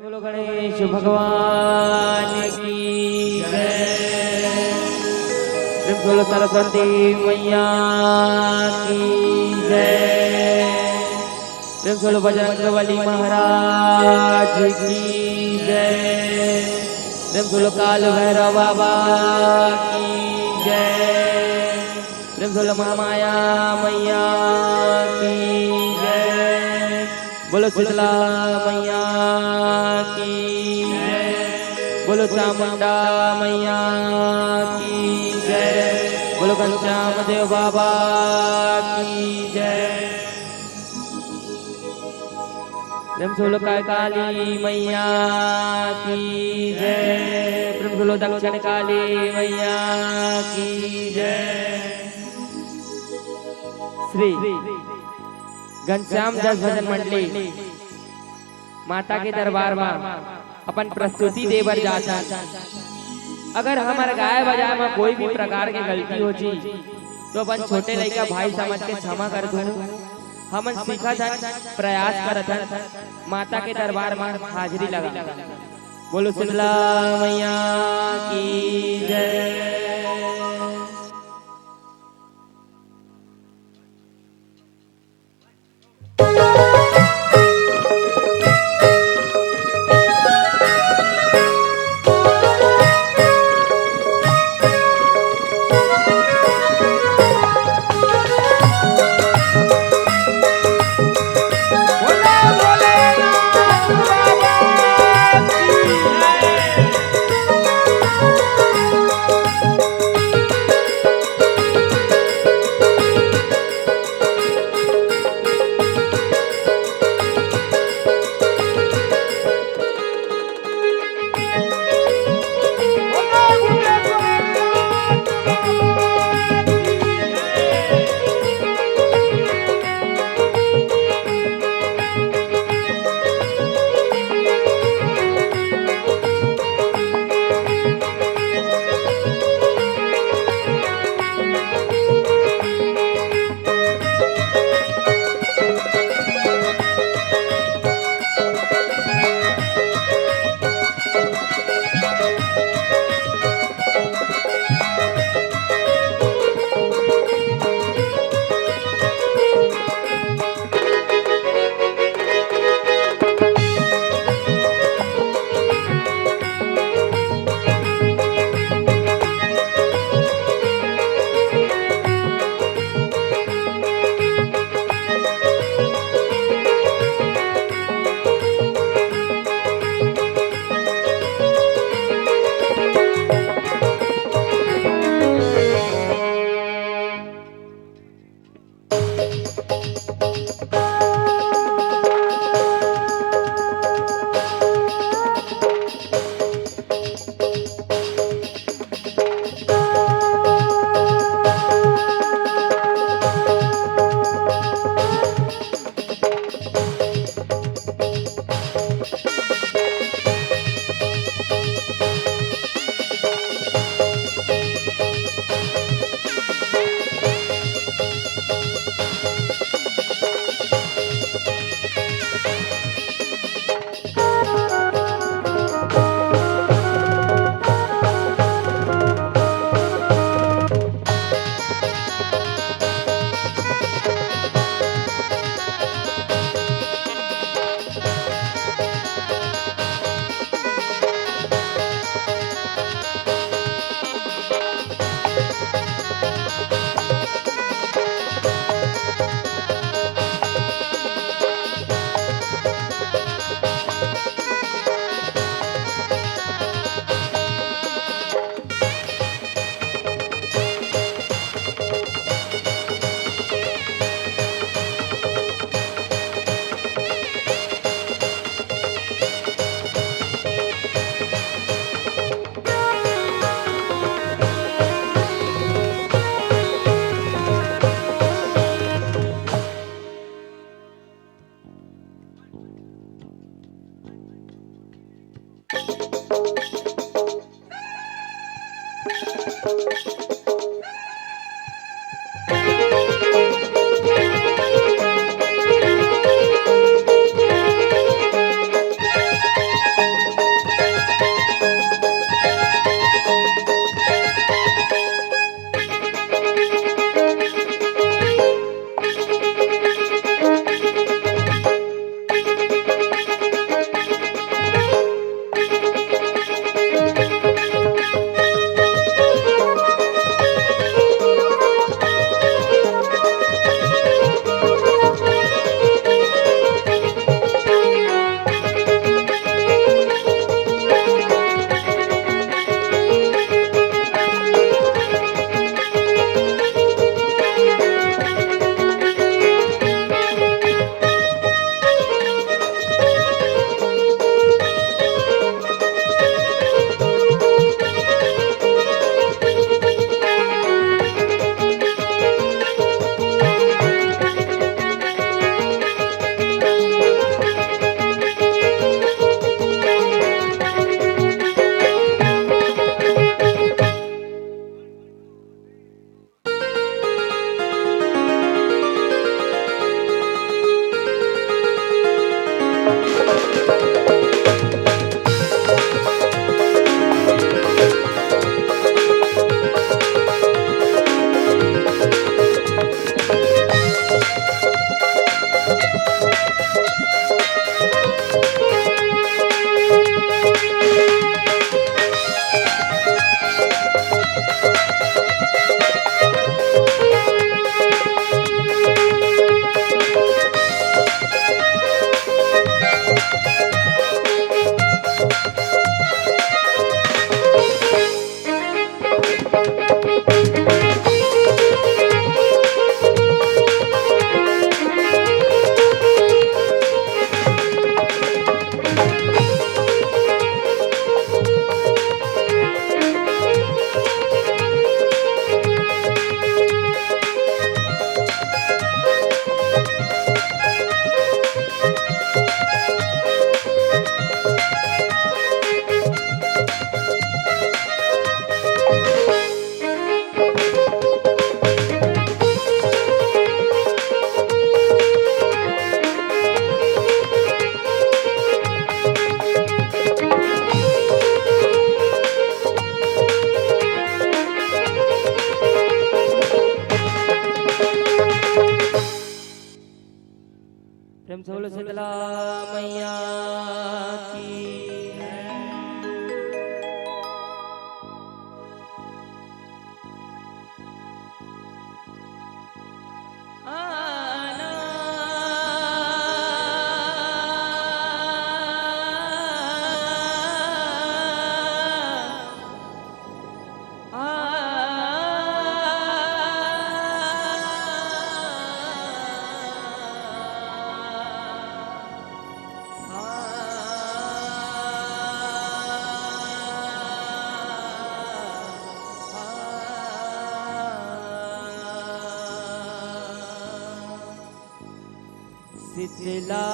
बोलो गणेश भगवान की जय। बोलो सरस्वती मैया की जय। बोलो बजरंगबली महाराज की जय। बोलो काल भैरव बाबा की जय। बोलो महामाया मैया की जय। बोलो शीतला मैया की जय। बोलो चामुंडा मैया की जय। बोलो घनश्याम देव बाबा की जय। बोलो काली मैया की जय। बोलो दक्षिण काली मैया की जय। श्री घनश्याम जस भजन मंडली माता के दरबार में अपन प्रस्तुति देवर जाता। अगर हमारे गाय बजाय में कोई भी प्रकार की गलती हो जी तो अपन छोटे लड़का भाई समझ के क्षमा कर दूं। हम सीखा था प्रयास करत माता के दरबार में हाजिरी लगा। बोलो शीतला मैया की जय। बोलो शीतला मैया की। आना शीतला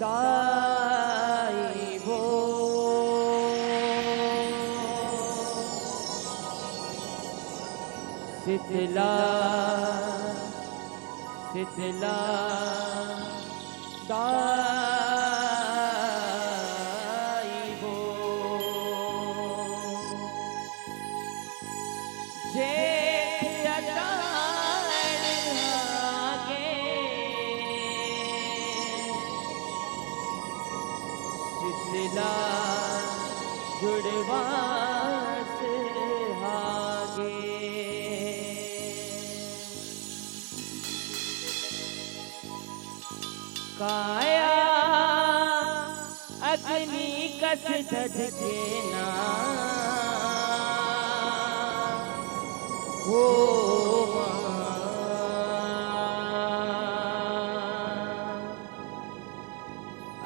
दाई वो शीतला शीतला दाई वो जे शीतला जुड़वास हागे काया अग्नि कस धधके ना हो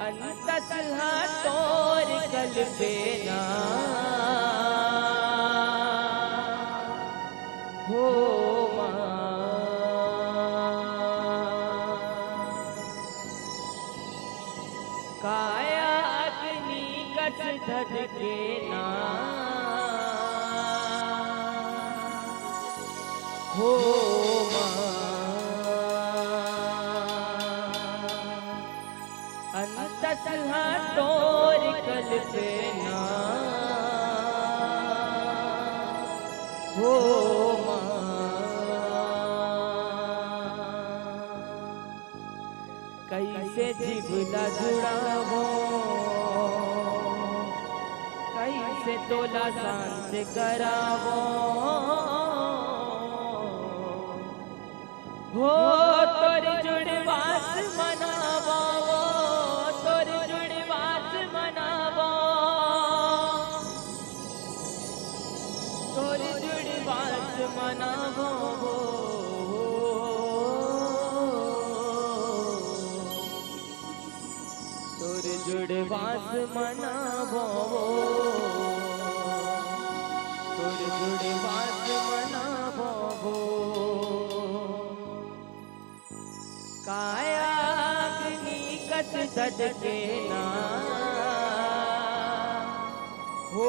अंतस तोर कल पेना हो काया अग्नि कस धधके ना हो अंतस तोर कल पेना हो कैसे जीवला जुड़ावो कैसे तोला शांत करावो हो तोर जुड़वास मनावो तोर जुड़वास मनावो तोर जुड़वास मनावो तोर जुड़वास मनावो तोर जुड़वास मनावो काया अग्नि कस धधके ना हो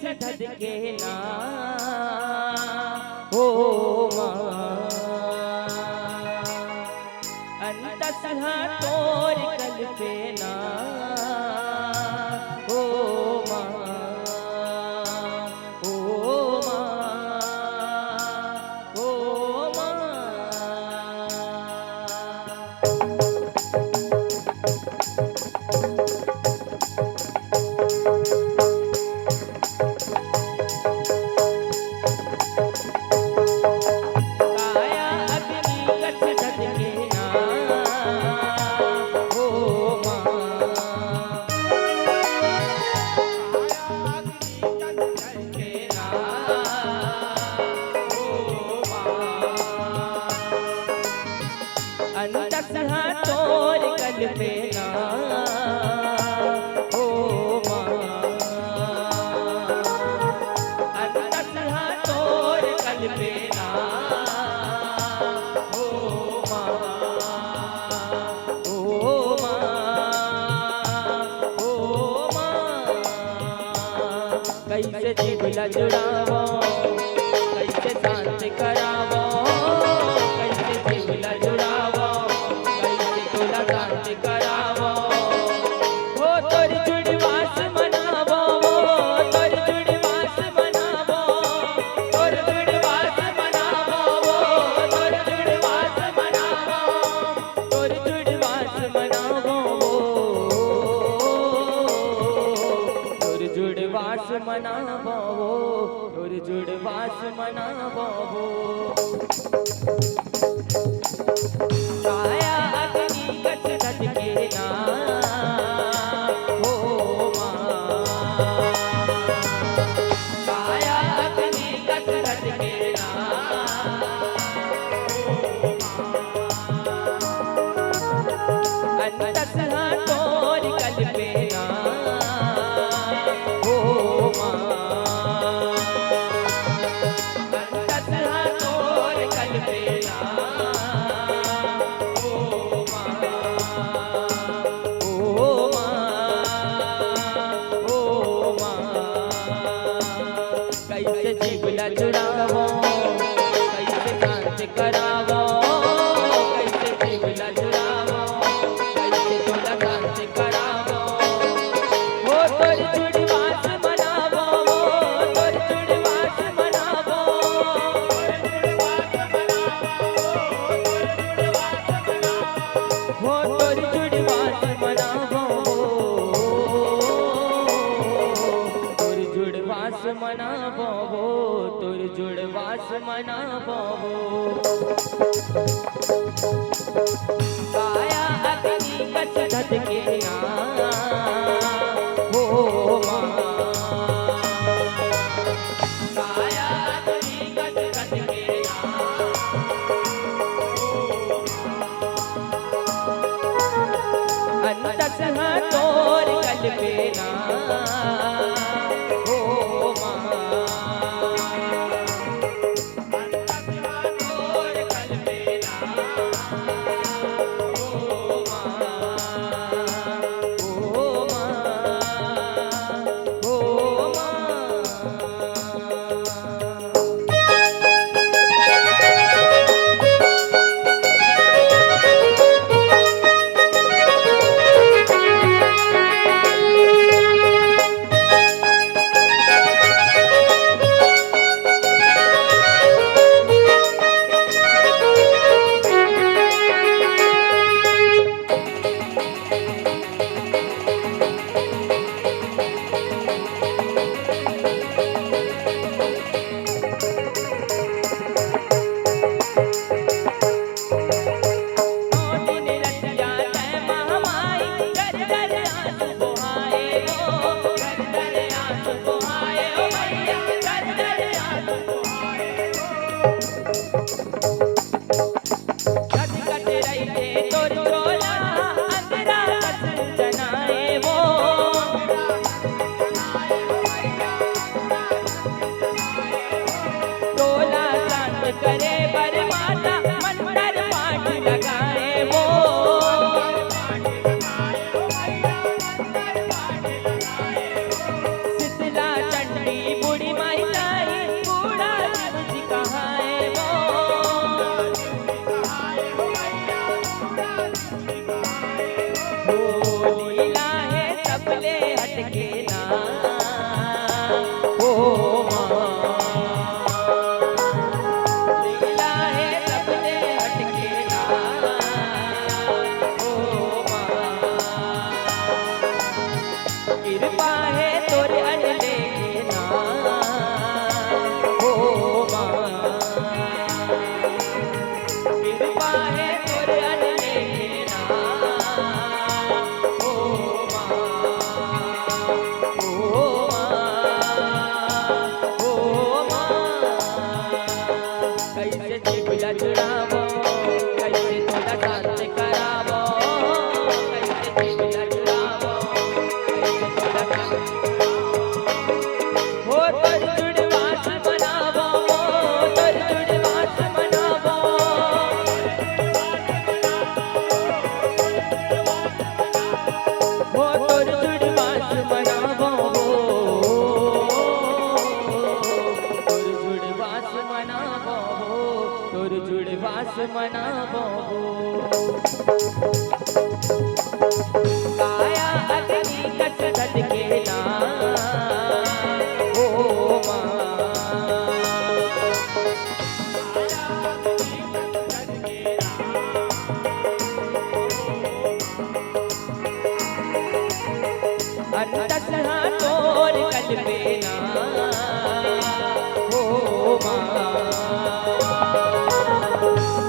धधके ना हो अंतस तोर कल पेना हो कैसे जीवला जुड़ावो कैसे शांत करावो कैसे जीवला जुड़ावो कैसे तोला शांत करावो हो तोर जुड़वास मनावो तोर जुड़वास मनावो तोर जुड़वास मनावो तोर जुड़वास मनावो तोर जुड़वास मनावो तोर जुड़वास मनावो तोर जुड़वास मनावो काया अग्नि कट कट के ना हो माँ काया अग्नि कट कट के ना अंतस तोर कल पे ना हो माँ अंतस तोर कल पे ना हो माँ ओ माँ ओ माँ कैसे जीवला जुड़ावो कैसे शांत करावो कैसे जीवला जुड़ावो कैसे तोला शांत करावो हो तोर जुड़वास मनावो तोर जुड़वास मनावो हो तोर जुड़वास मनावो तोर जुड़वास मनावो तोर जुड़वास मनावो काया अग्नि कट कट के ना हो माँ काया अग्नि कट कट के ना अंतस तोर कल पे ना हो माँ अंतस तोर कल पे ना हो माँ वास मनावो काया अग्नि कस दद के ना ओ माँ अंतस हाथोर कल पे ना ओ माँ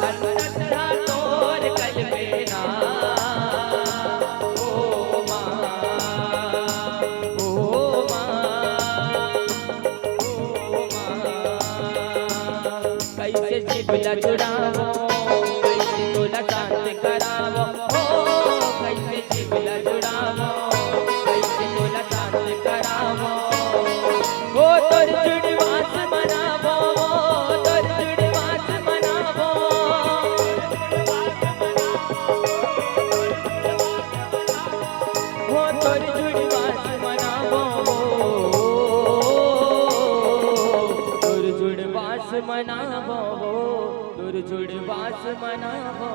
अंतस हाथोर कल पे ना ओ माँ ओ माँ ओ माँ कैसे जिबला जुड़ावो कैसे तोला शांत करावो ओ कैसे जिबला जुड़ावो कैसे तोला शांत करावो ओ तोर जुड़वास मनावो तोर जुड़वास मनावो ओ तोर जुड़वास मनावो तोर जुड़वास मनावो तोर जुड़वास मनावो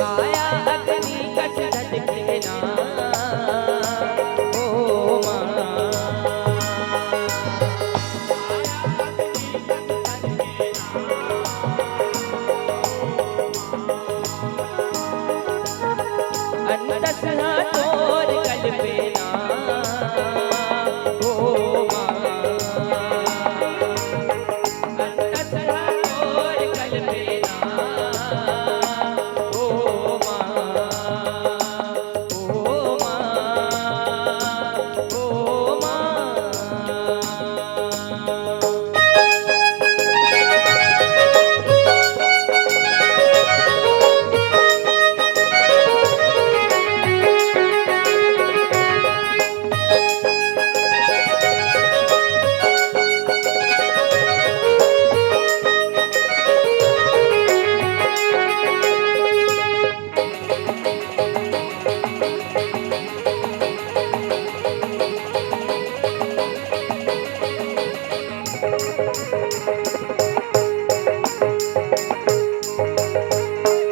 काया अग्नि कस दद के ना ओ माँ अंतस हाथोर कल पे ना ओ माँ अंतस हाथोर कल पे ना ओ माँ ओ माँ ओ माँ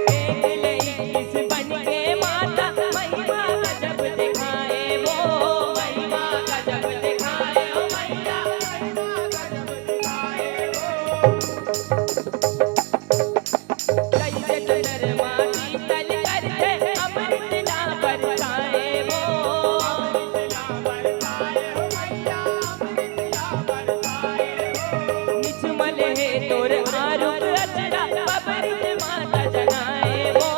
किस बन के माता महिमा गजब दिखाए वो महिमा गजब दिखाए ओ मैया महिमा गजब दिखाए वो कैसे चंद्रमा शीतल करके अमृत ला बरसाए वो अमृत ला बरसाए ओ मैया अमृत ला बरसाए वो निजमल है तोर आरूप अचरा बबरित माता जगाए वो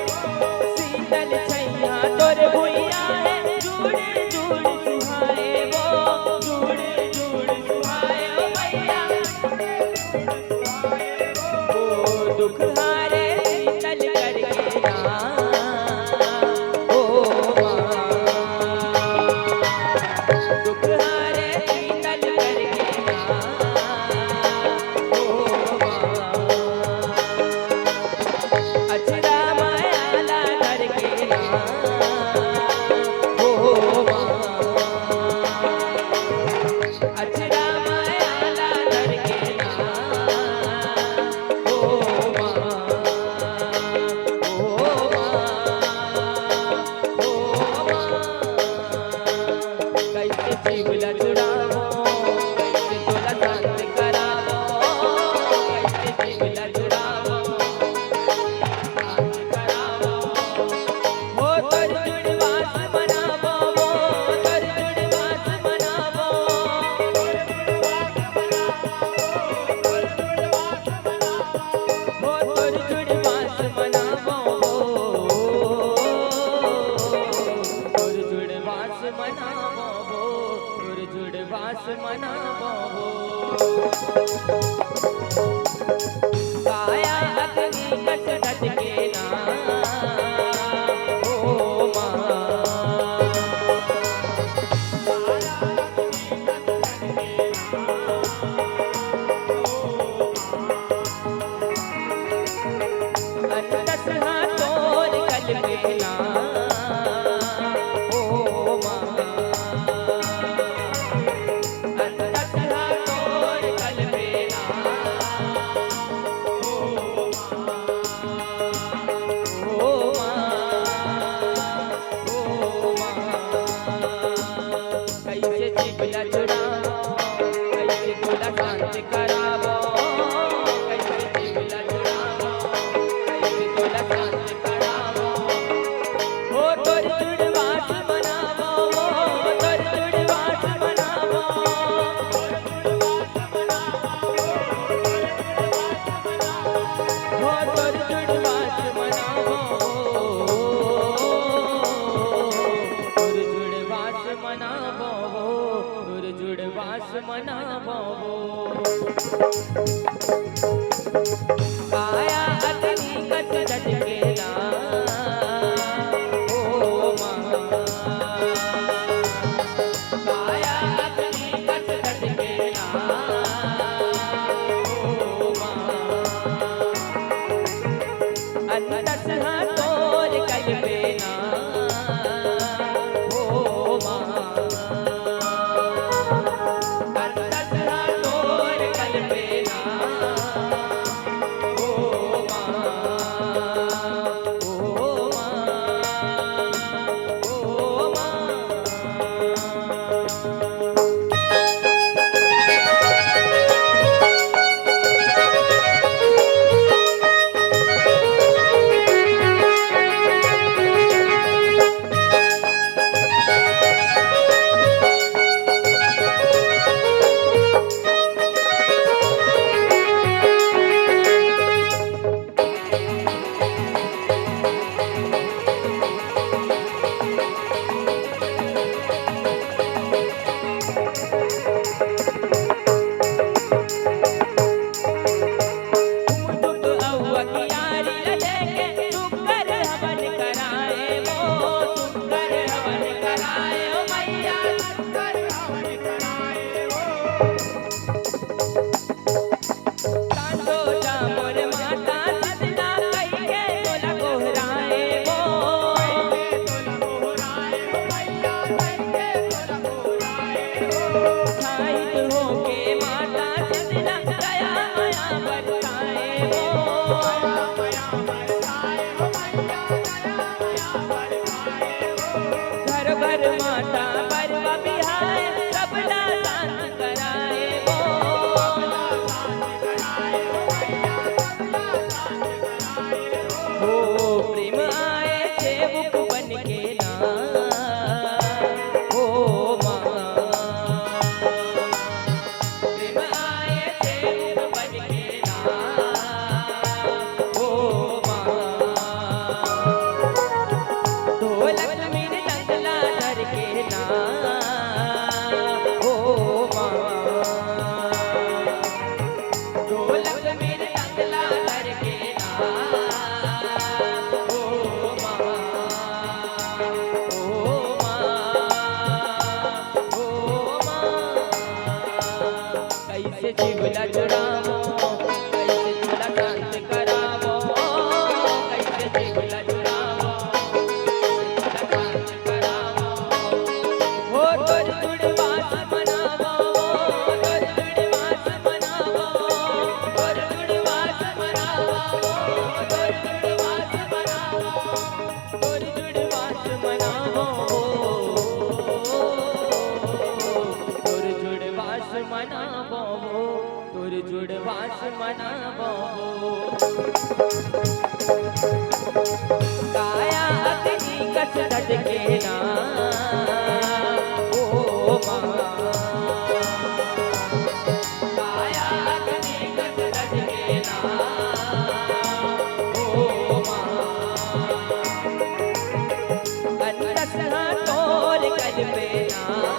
शीतल छैया तोर भुइया है जुड़ जुड़ सुहाए वो जुड़ जुड़ सुहाए ओ मैया ओ दुख हारे शीतल करके ना ओ माँ दुख हारे शीतल करके ना ओ माँ अचरा मायाला करके ना ओ माँ अचरा मायाला करके ना ओ माँ ओ माँ ओ माँ कैसे जीवला जुड़ावो कैसे तोला शांत करावो कैसे जीवला जुड़ावो शांत करावो हो तोर जुड़वास मनावो तोर जुड़वास मनावो हो तोर जुड़वास मनावो तोर जुड़वास मनावो तोर जुड़वास मनावो काया अग्नि कस दद के ना ओ माँ अंतस हाथोर कल पे ना ओ माँ अंतस तोर कल पेना ओ माँ अंतस तोर कल पेना ओ माँ ओ माँ जुड़वास मनावो काया अग्नि कसरत के ना ओ माँ काया अग्नि कसरत के ना ओ माँ अंतस तोर कल पे ना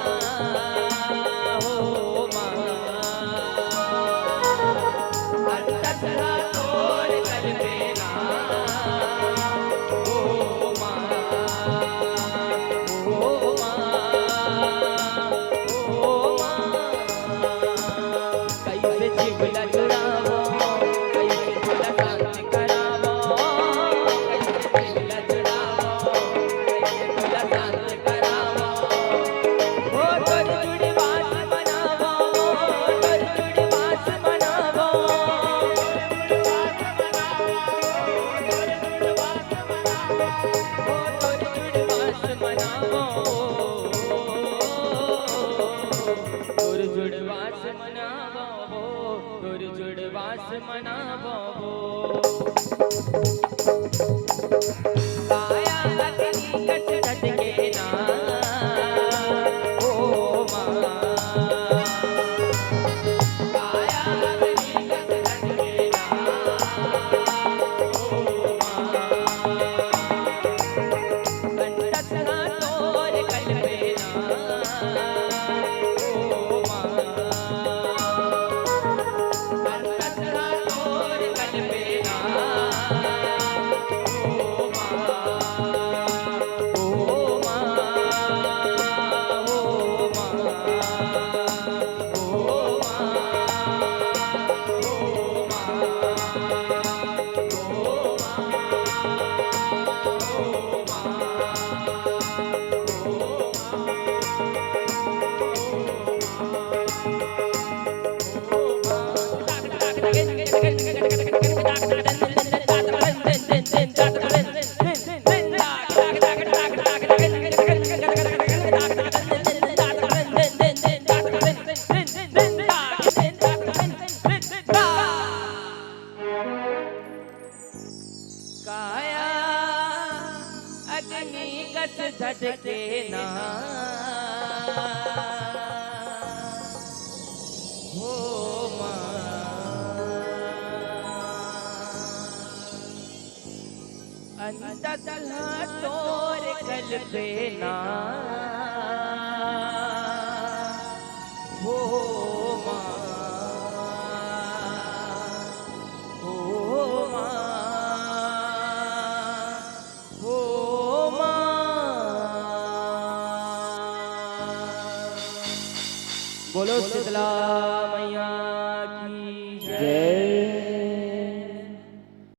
काया अग्नि कस झटके ना हो माँ अंत तोर कल पे ना हो माँ हो माँ हो माँ बोलो शीतला मैया